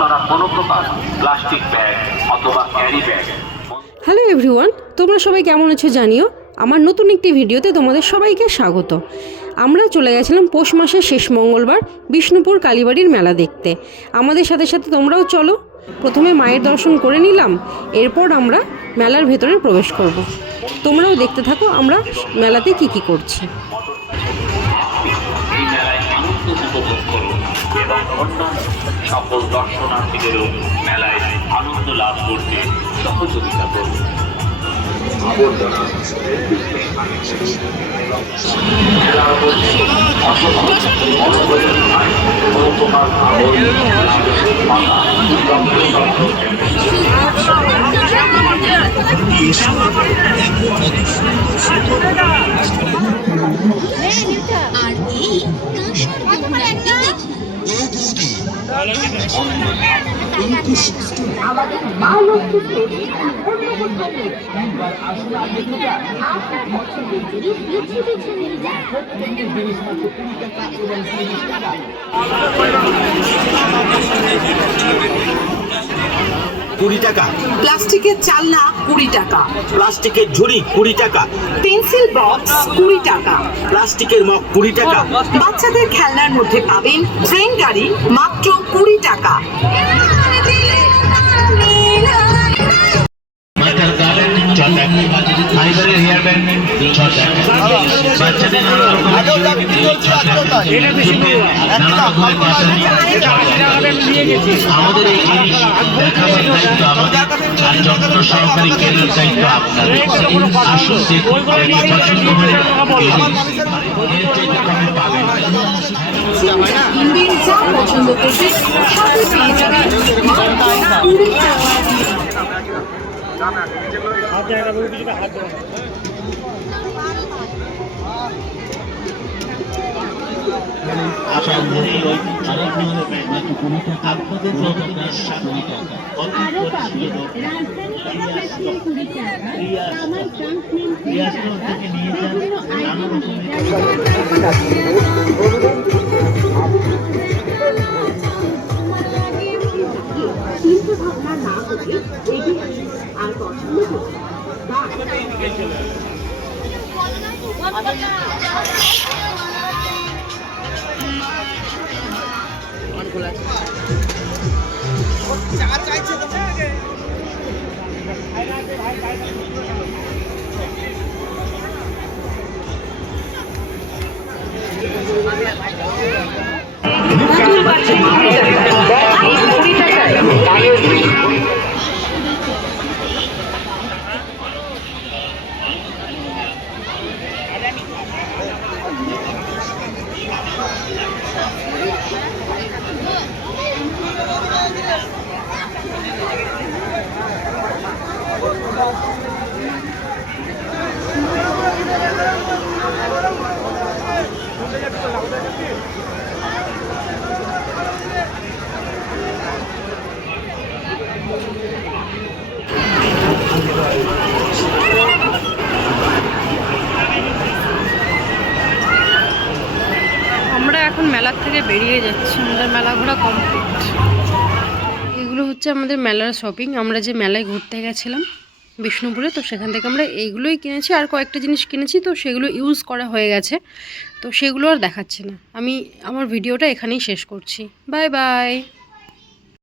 করা কোনো প্রকার প্লাস্টিক ব্যাগ অথবা ক্যারি ব্যাগ। হ্যালো এভরিওয়ান, তোমরা সবাই কেমন আছো জানিও। আমার নতুন একটি ভিডিওতে তোমাদের সবাইকে স্বাগত। আমরা চলে গেছিলাম পৌষ মাসের শেষ মঙ্গলবার বিষ্ণুপুর কালীবাড়ির মেলা দেখতে। আমাদের সাথে সাথে তোমরাও চলো। প্রথমে মায়ের দর্শন করে নিলাম, এরপর আমরা মেলার ভেতরে প্রবেশ করব। তোমরাও দেখতে থাকো আমরা মেলাতে কি করছি। এই মেলায় আনন্দ উপভোগ করুন এবং অন্যান্য সকল দর্শনার্থীদেরও মেলায় আনন্দ লাভ করতে সহযোগিতা করুন। আর এই আমাদের মা লক্ষ্মীকে আপনার পছন্দের জিনিস বেছে বেছে নিয়ে যান। টাকা প্লাস্টিকের চালনা 20 টাকা, প্লাস্টিকের ঝুড়ি 20 টাকা, পেন্সিল বক্স 20 টাকা, প্লাস্টিকের মগ 20 টাকা, বাচ্চাদের খেলনার মধ্যে পাবেন ট্রেন গাড়ি মাত্র 20 টাকা। মাথার গার্ডেন 6 টাকা, ফাইবারের হেয়ার ব্যান্ড 6 টাকা, বাচ্চাদের নানা রকমের আমাদের এই জিনিস দেখাবার দায়িত্ব আমাদের, আর যত্ন সহকারী কেনার দায়িত্ব আপনাদের। আসুন দেখুন, পছন্দ হলে এর চাইতে কমে পাবেন। হিন্দির যা পছন্দ করবে সাথে পেয়ে যাবেন মাত্র 20 টাকা। চিন্তা ভাবনা না করে এগিয়ে আর পছন্দ করতে আমরা এখন মেলার থেকে বেরিয়ে যাচ্ছি, আমাদের মেলা ঘোরা কমপ্লিট। এগুলো হচ্ছে আমাদের মেলার শপিং। আমরা যে মেলায় ঘুরতে গেছিলাম বিষ্ণুপুরে, তো সেখান থেকে আমরা এইগুলোই কিনেছি, আর কয়েকটা জিনিস কিনেছি, তো সেগুলো ইউজ করা হয়ে গেছে, তো সেগুলো আর দেখাচ্ছি না। আমি আমার ভিডিওটা এখানেই শেষ করছি। Bye bye.